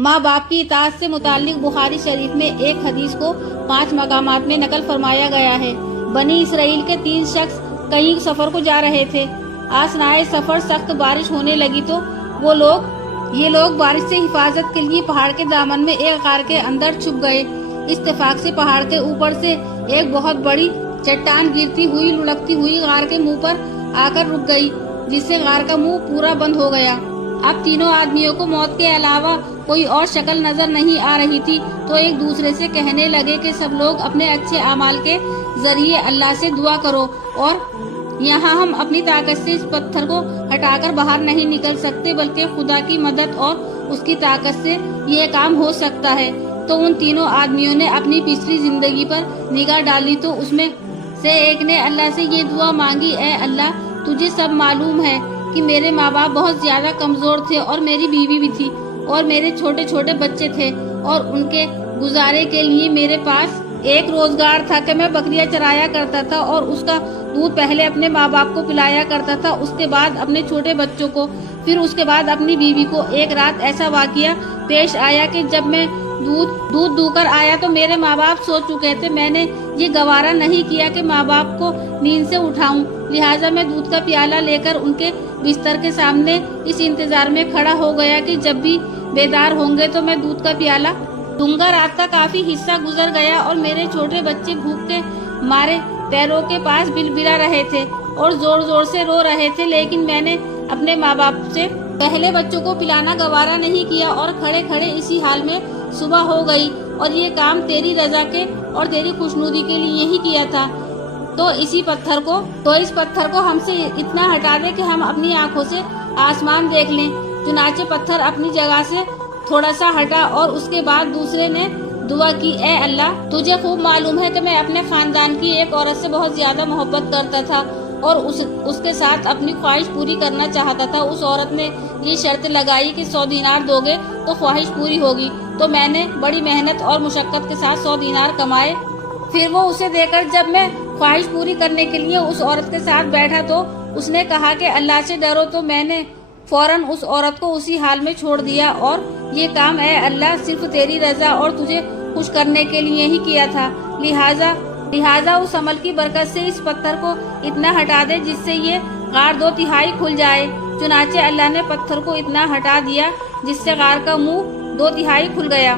माँ बाप की इताअत से मुताल्लिक बुखारी शरीफ में एक हदीस को 5 मकामात में नकल फरमाया गया है। बनी इसराइल के 3 शख्स कहीं सफर को जा रहे थे। आसनाए सफर सख्त बारिश होने लगी तो ये लोग बारिश से हिफाजत के लिए पहाड़ के दामन में एक गार के अंदर छुप गए। इत्तेफाक से पहाड़ के ऊपर से एक बहुत बड़ी चट्टान गिरती हुई लुढ़कती हुई गार के मुंह पर आकर रुक गई, जिससे गार का मुंह पूरा बंद हो गया। अब तीनों आदमियों को मौत के अलावा कोई और शक्ल नजर नहीं आ रही थी, तो एक दूसरे से कहने लगे कि सब लोग अपने अच्छे अमाल के जरिए अल्लाह से दुआ करो, और यहाँ हम अपनी ताकत से इस पत्थर को हटाकर बाहर नहीं निकल सकते, बल्कि खुदा की मदद और उसकी ताकत से ये काम हो सकता है। तो उन तीनों आदमियों ने अपनी पिछली जिंदगी पर निगाह डाली तो उसमें से एक ने अल्लाह से ये दुआ मांगी, ऐ अल्लाह, तुझे सब मालूम है कि मेरे माँ बाप बहुत ज्यादा कमजोर थे और मेरी बीवी भी थी और मेरे छोटे छोटे बच्चे थे, और उनके गुजारे के लिए मेरे पास एक रोजगार था कि मैं बकरियां चराया करता था और उसका दूध पहले अपने माँ बाप को पिलाया करता था, उसके बाद अपने छोटे बच्चों को, फिर उसके बाद अपनी बीवी को। एक रात ऐसा वाकया पेश आया कि जब मैं दूध दूकर आया तो मेरे माँ बाप सो चुके थे। मैंने ये गवारा नहीं किया कि माँ बाप को नींद से उठाऊं, लिहाजा मैं दूध का प्याला लेकर उनके बिस्तर के सामने इस इंतजार में खड़ा हो गया कि जब भी बेदार होंगे तो मैं दूध का प्याला दूंगा। रात का काफी हिस्सा गुजर गया और मेरे छोटे बच्चे भूख के मारे पैरों के पास बिलबिला रहे थे और जोर जोर से रो रहे थे, लेकिन मैंने अपने माँ बाप से पहले बच्चों को पिलाना गवारा नहीं किया और खड़े खड़े इसी हाल में सुबह हो गई, और ये काम तेरी रजा के और तेरी खुशनुदी के लिए ही किया था। तो इस पत्थर को हमसे इतना हटा दे कि हम अपनी आंखों से आसमान देख लें। चुनाचे पत्थर अपनी जगह से थोड़ा सा हटा और उसके बाद दूसरे ने दुआ की, ऐ अल्लाह, तुझे खूब मालूम है कि मैं अपने खानदान की एक औरत से बहुत ज्यादा मोहब्बत करता था और उसके साथ अपनी ख्वाहिश पूरी करना चाहता था। उस औरत ने ये शर्त लगाई कि 100 दीनार दोगे तो ख्वाहिश पूरी होगी। तो मैंने बड़ी मेहनत और मुशक्कत के साथ 100 दीनार कमाए। फिर वो उसे देकर जब मैं ख्वाहिश पूरी करने के लिए उस औरत के साथ बैठा तो उसने कहा कि अल्लाह से डरो, तो मैंने फौरन उस औरत को उसी हाल में छोड़ दिया और ये काम, ऐ अल्लाह, सिर्फ तेरी रजा और तुझे खुश करने के लिए ही किया था। लिहाजा उस अमल की बरकत से इस पत्थर को इतना हटा दे जिससे ये गार 2/3 खुल जाए। चुनाचे अल्लाह ने पत्थर को इतना हटा दिया जिससे गार का मुंह 2/3 खुल गया।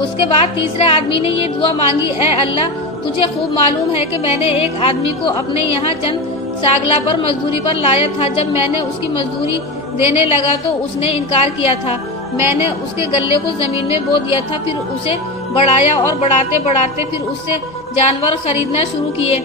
उसके बाद तीसरे आदमी ने ये दुआ मांगी, ऐ अल्लाह, तुझे खूब मालूम है कि मैंने एक आदमी को अपने यहाँ चंद सागला पर मजदूरी पर लाया था। जब मैंने उसकी मजदूरी देने लगा तो उसने इनकार किया था। मैंने उसके गले को जमीन में बो दिया था, फिर उसे बढ़ाया और बढ़ाते बढ़ाते फिर उससे जानवर खरीदना शुरू किए।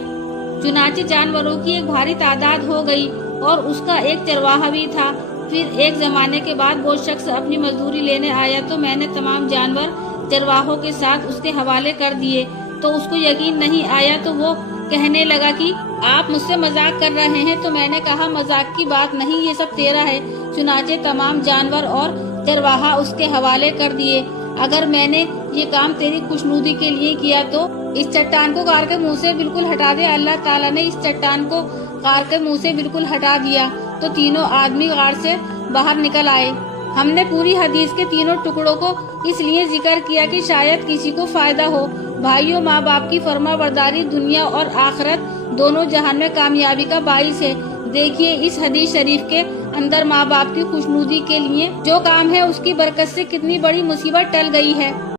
चुनाचे जानवरों की एक भारी तादाद हो गई और उसका एक चरवाहा भी था। फिर एक जमाने के बाद वो शख्स अपनी मजदूरी लेने आया तो मैंने तमाम जानवर चरवाहों के साथ उसके हवाले कर दिए। तो उसको यकीन नहीं आया तो वो कहने लगा कि आप मुझसे मजाक कर रहे हैं। तो मैंने कहा, मजाक की बात नहीं, ये सब तेरा है। चुनाचे तमाम जानवर और चरवाहा उसके हवाले कर दिए। अगर मैंने ये काम तेरी खुशनुदी के लिए किया तो इस चट्टान को गार के मुंह से बिल्कुल हटा दे। अल्लाह ताला ने इस चट्टान को गार के मुंह से बिल्कुल हटा दिया तो तीनों आदमी गार से बाहर निकल आए। हमने पूरी हदीस के तीनों टुकड़ों को इसलिए जिक्र किया कि शायद किसी को फायदा हो। भाइयों, माँ बाप की फर्माबरदारी दुनिया और आखिरत दोनों जहान में कामयाबी का बाइस है। देखिए, इस हदीस शरीफ के अंदर माँ बाप की खुशनुदी के लिए जो काम है उसकी बरकत से कितनी बड़ी मुसीबत टल गई है।